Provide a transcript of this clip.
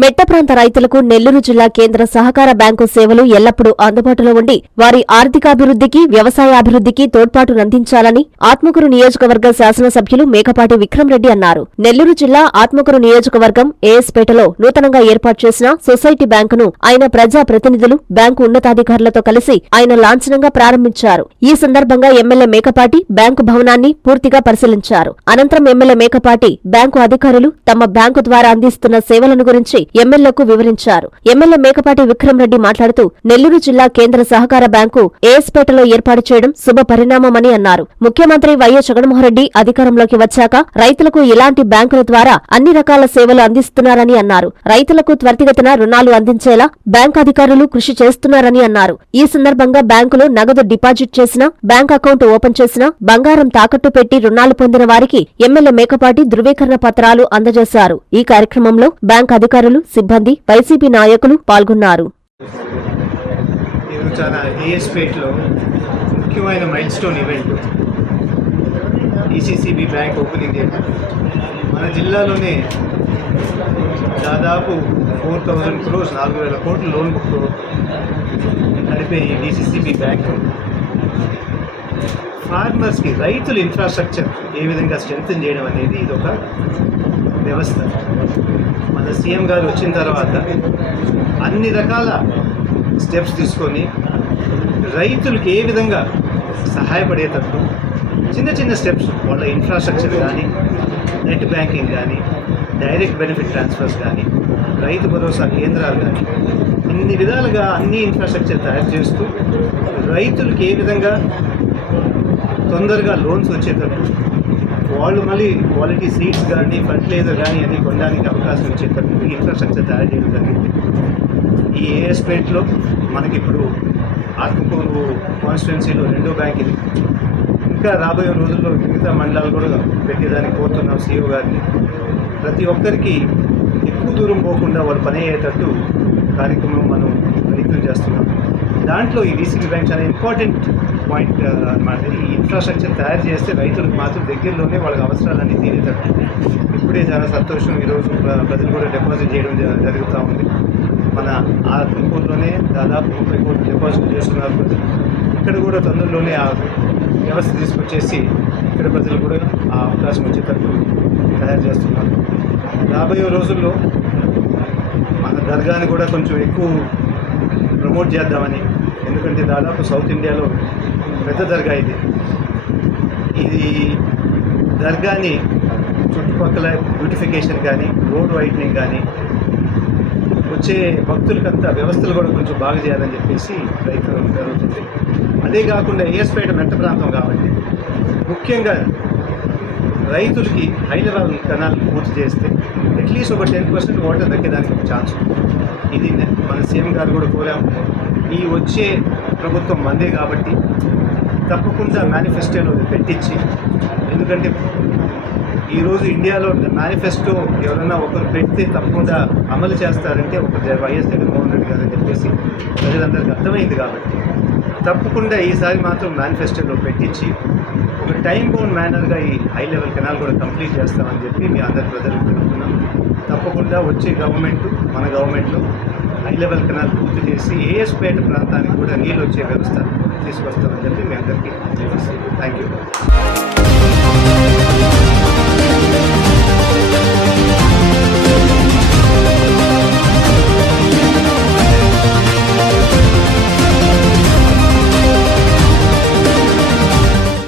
మెట్ట ప్రాంత రైతులకు నెల్లూరు జిల్లా కేంద్ర సహకార బ్యాంకు సేవలు ఎల్లప్పుడూ అందుబాటులో ఉండి వారి ఆర్థికాభివృద్ధికి వ్యవసాయాభివృద్ధికి తోడ్పాటునందించాలని ఆత్మకూరు నియోజకవర్గ శాసనసభ్యులు మేకపాటి విక్రమరెడ్డి అన్నారు. నెల్లూరు జిల్లా ఆత్మకూరు నియోజకవర్గం ఏఎస్పేటలో నూతనంగా ఏర్పాటు చేసిన సొసైటీ బ్యాంకును ఆయన ప్రజా ప్రతినిధులు బ్యాంకు ఉన్నతాధికారులతో కలిసి ఆయన లాంఛనంగా ప్రారంభించారు. ఈ సందర్భంగా ఎమ్మెల్యే మేకపాటి బ్యాంకు భవనాన్ని పూర్తిగా పరిశీలించారు. అనంతరం ఎమ్మెల్యే మేకపాటి బ్యాంకు అధికారులు తమ బ్యాంకు ద్వారా అందిస్తున్న సేవలను గురించి ఎమ్మెల్యేకు వివరించారు. ఎమ్మెల్యే మేకపాటి విక్రమరెడ్డి మాట్లాడుతూ నెల్లూరు జిల్లా కేంద్ర సహకార బ్యాంకు ఏఎస్పేటలో ఏర్పాటు చేయడం శుభ పరిణామమని అన్నారు. ముఖ్యమంత్రి వైఎస్ జగన్మోహన్రెడ్డి అధికారంలోకి వచ్చాక రైతులకు ఇలాంటి బ్యాంకుల ద్వారా అన్ని రకాల సేవలు అందిస్తున్నారని అన్నారు. రైతులకు త్వరితగతిన రుణాలు అందించేలా బ్యాంక్ అధికారులు కృషి చేస్తున్నారని అన్నారు. ఈ సందర్భంగా బ్యాంకులు నగదు డిపాజిట్ చేసిన బ్యాంక్ అకౌంట్ ఓపెన్ చేసిన బంగారం తాకట్టు పెట్టి రుణాలు పొందిన వారికి ఎమ్మెల్యే మేకపాటి ధృవీకరణ పత్రాలు అందజేశారు. ఈ కార్యక్రమంలో బ్యాంక్ అధికారులు సిబ్బంది వైసీపీ నాయకులు పాల్గొన్నారు. చాలా ముఖ్యమైన milestone event. ECCB bank opening చేయడం మన జిల్లాలోనే దాదాపు ఫోర్ థౌజండ్ క్రోర్స్ నాలుగు వేల కోట్లు లోన్ బుక్ నడిపే ఈ డీసీసీబీ బ్యాంక్. ఫార్మర్స్కి రైతుల ఇన్ఫ్రాస్ట్రక్చర్ ఏ విధంగా స్ట్రెంగ్తన్ చేయడం అనేది ఇది ఒక వ్యవస్థ. మన సీఎం గారు వచ్చిన తర్వాత అన్ని రకాల స్టెప్స్ తీసుకొని రైతులకు ఏ విధంగా సహాయపడేటట్టు చిన్న చిన్న స్టెప్స్ వాళ్ళ ఇన్ఫ్రాస్ట్రక్చర్ కానీ నెట్ బ్యాంకింగ్ కానీ డైరెక్ట్ బెనిఫిట్ ట్రాన్స్ఫర్స్ కానీ రైతు భరోసా కేంద్రాలు కానీ ఇన్ని విధాలుగా అన్ని ఇన్ఫ్రాస్ట్రక్చర్ తయారు చేస్తూ రైతులకు ఏ విధంగా తొందరగా లోన్స్ వచ్చేటట్టు వాళ్ళు మళ్ళీ క్వాలిటీ సీట్స్ కానీ ఫర్టిలైజర్ కానీ అన్ని కొనడానికి అవకాశం వచ్చేటట్టు ఇన్ఫ్రాస్ట్రక్చర్ తయారు చేయడం జరిగింది. ఈ ఏఎస్పేట్లో మనకిప్పుడు ఆత్మకూరు కాన్స్టిట్యున్సీలో రెండో బ్యాంక్ ఇది. ఇంకా రాబోయే రోజుల్లో మిగతా మండలాలు కూడా పెట్టేదానికి కోరుతున్నాం సీఓ గారిని. ప్రతి ఒక్కరికి ఎక్కువ దూరం పోకుండా వాళ్ళు పని అయ్యేటట్టు కార్యక్రమం మనం దాంట్లో ఈ డీసీబీ బ్యాంక్ చాలా ఇంపార్టెంట్ పాయింట్ అనమాట ఈ ఇన్ఫ్రాస్ట్రక్చర్ తయారు చేస్తే రైతులకు మాత్రం దగ్గరలోనే వాళ్ళకి అవసరాలన్నీ తీరేటట్టు. ఇప్పుడే చాలా సంతోషం. ఈరోజు ప్రజలు కూడా డిపాజిట్ చేయడం జరుగుతూ ఉంది. మన ఆ ఆత్మకూరులోనే దాదాపు ముప్పై కోట్లు డిపాజిట్ చేస్తున్నారు ప్రజలు. ఇక్కడ కూడా తొందరలోనే ఆ వ్యవస్థ తీసుకొచ్చేసి ఇక్కడ ప్రజలు కూడా ఆ అవకాశం వచ్చేటట్టు తయారు చేస్తున్నారు. రాబోయే రోజుల్లో మన దర్గాని కూడా కొంచెం ఎక్కువ ప్రమోట్ చేద్దామని ఎందుకంటే దాదాపు సౌత్ ఇండియాలో పెద్ద దర్గా ఇది. ఇది దర్గాని చుట్టుపక్కల బ్యూటిఫికేషన్ కానీ రోడ్ వైట్నింగ్ కానీ వచ్చే భక్తులకంతా వ్యవస్థలు కూడా కొంచెం బాగా చేయాలని చెప్పేసి ప్రయత్నం జరుగుతుంది. అదే కాకుండా ఏఎస్పేట మెట్ట ప్రాంతం కాబట్టి ముఖ్యంగా రైతులకి హైదరాబాద్ లెవెల్ కెనాల్ పూర్తి చేస్తే అట్లీస్ట్ ఒక టెన్ పర్సెంట్ వాటర్ దక్కేదానికి ఒక ఛాన్స్ ఇది మన సీఎం గారు కూడా కోరాము. ఈ వచ్చే ప్రభుత్వం మందే కాబట్టి తప్పకుండా మేనిఫెస్టోలో పెట్టించి ఎందుకంటే ఈరోజు ఇండియాలో మేనిఫెస్టో ఎవరైనా ఒకరు పెడితే తప్పకుండా అమలు చేస్తారంటే ఒక జ- వైఎస్ జగన్మోహన్ రెడ్డి గారు అని చెప్పేసి ప్రజలందరికీ అర్థమైంది కాబట్టి తప్పకుండా ఈసారి మాత్రం మేనిఫెస్టోలో పెట్టించి ఒక టైం బౌండ్ మేనర్గా ఈ హై లెవెల్ కెనాల్ కూడా కంప్లీట్ చేస్తామని చెప్పి మీ అందరి ప్రజలకు పెడుతున్నాం తప్పకుండా వచ్చే గవర్నమెంట్ మన గవర్నమెంట్లో హై లెవెల్ కెనాల్ పూర్తి చేసి ఏఎస్పేట ప్రాంతానికి కూడా నీళ్ళు వచ్చే వ్యవస్థ తీసుకొస్తామని చెప్పి మీ అందరికీ థ్యాంక్ యూ.